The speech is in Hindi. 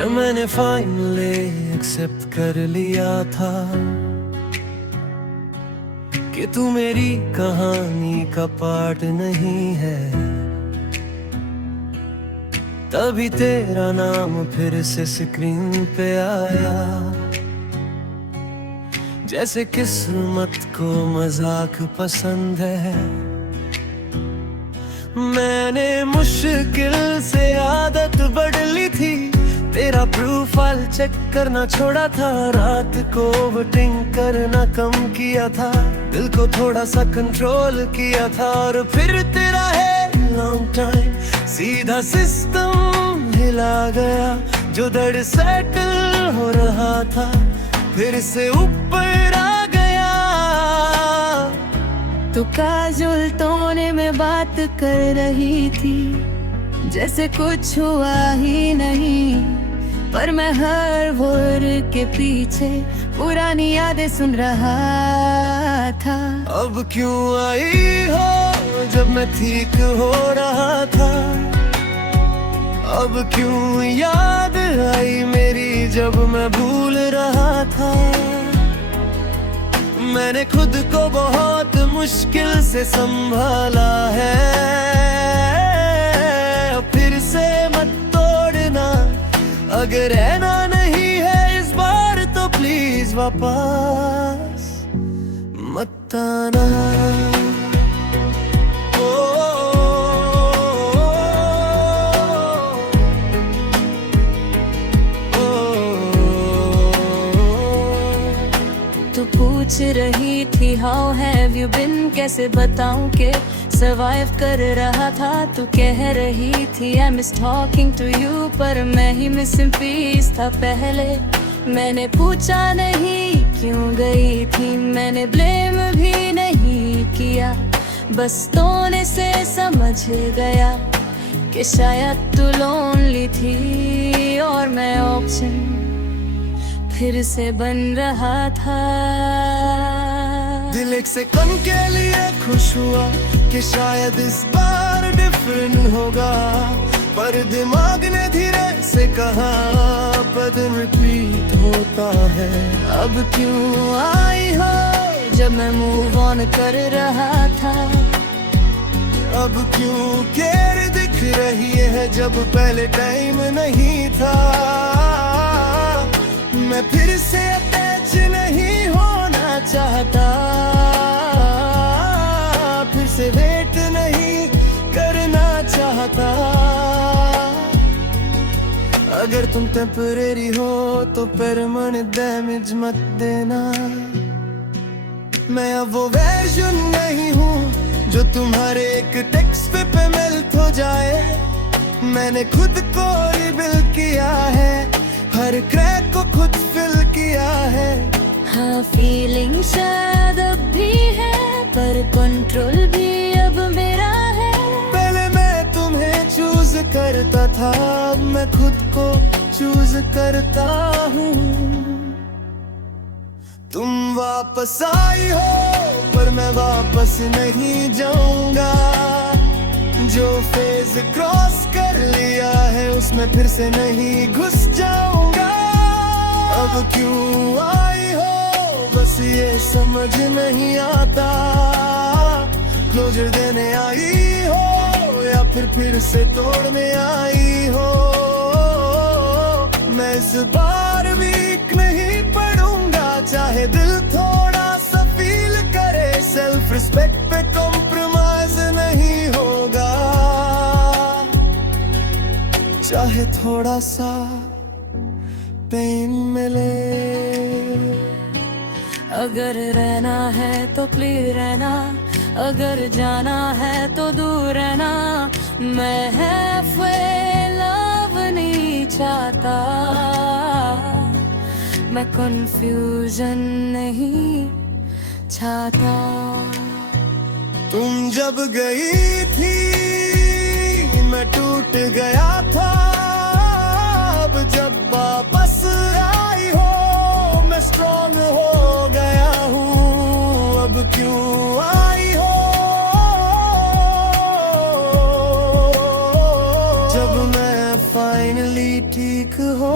जब मैंने फाइनली एक्सेप्ट कर लिया था कि तू मेरी कहानी का पार्ट नहीं है, तभी तेरा नाम फिर से स्क्रीन पे आया। जैसे किस्मत को मजाक पसंद है, मैंने मुश्किल से आदत बदली थी। तेरा प्रोफाइल चेक करना छोड़ा था, रात को वोटिंग करना कम किया था, दिल को थोड़ा सा कंट्रोल किया था। और फिर तेरा है लॉन्ग टाइम सीधा सिस्टम हिला गया। जो दर्द सेटल हो रहा था फिर से ऊपर आ गया। तू काजुल टोने में बात कर रही थी, जैसे कुछ हुआ ही नहीं, पर मैं हर वर्ड के पीछे पुरानी यादें सुन रहा था। अब क्यों आई हो जब मैं ठीक हो रहा था, अब क्यों याद आई मेरी जब मैं भूल रहा था। मैंने खुद को बहुत मुश्किल से संभाला है। फिर से मत तोड़ना, अगर रहना नहीं है इस बार तो प्लीज वापस मत आना। तू पूछ रही थी हाउ हैव यू बिन, कैसे बताऊं कि सर्वाइव कर रहा था। तू कह रही थी I miss talking to you, पर मैं ही मिसिंग पीस था पहले। मैंने पूछा नहीं क्यों गई थी, मैंने ब्लेम भी नहीं किया, बस तोने से समझ गया कि शायद तू लोनली थी और मैं ऑप्शन फिर से बन रहा था। दिल एक सेकंड के लिए खुश हुआ कि शायद इस बार डिफरेंट होगा, पर दिमाग ने धीरे से कहा बदन रिपीट होता है। अब क्यों आई हो जब मैं मूव ऑन कर रहा था, अब क्यों केयर दिख रही है जब पहले टाइम नहीं था। मैं फिर से अटैच नहीं होना चाहता, फिर से वेट नहीं करना चाहता। अगर तुम टेम्परेरी हो तो परमानेंट डैमेज मत देना। मैं अब वो वर्जन नहीं हूँ जो तुम्हारे एक टेक्स्ट पे मेल्ट हो जाए। मैंने खुद को रिबिल्ड किया है, हर क्रैक को खुद फिल किया है। हाँ फीलिंग शायद अब भी है, पर कंट्रोल भी अब मेरा है। पहले मैं तुम्हें चूज करता था, अब मैं खुद को चूज करता हूँ। तुम वापस आई हो पर मैं वापस नहीं जाऊंगा। जो फेज क्रॉस कर लिया है उसमें फिर से नहीं घुस जाऊंगा। अब क्यों आई हो बस ये समझ नहीं आता, क्लोजर देने आई हो या फिर से तोड़ने आई हो। मैं इस बार वीक नहीं पड़ूंगा, चाहे दिल थोड़ा सा फील करे। सेल्फ रिस्पेक्ट पे कॉम्प्रोमाइज नहीं होगा, चाहे थोड़ा सा पेन मिले। अगर रहना है तो प्लीज रहना, अगर जाना है तो दूर रहना। मैं लव नहीं चाहता, मैं कंफ्यूजन नहीं चाहता। तुम जब गई थी मैं टूट गया था, अब जब वापस आई हो मैं स्ट्रॉन्ग हो गया हूँ। अब क्यों आई हो जब मैं फाइनली ठीक हो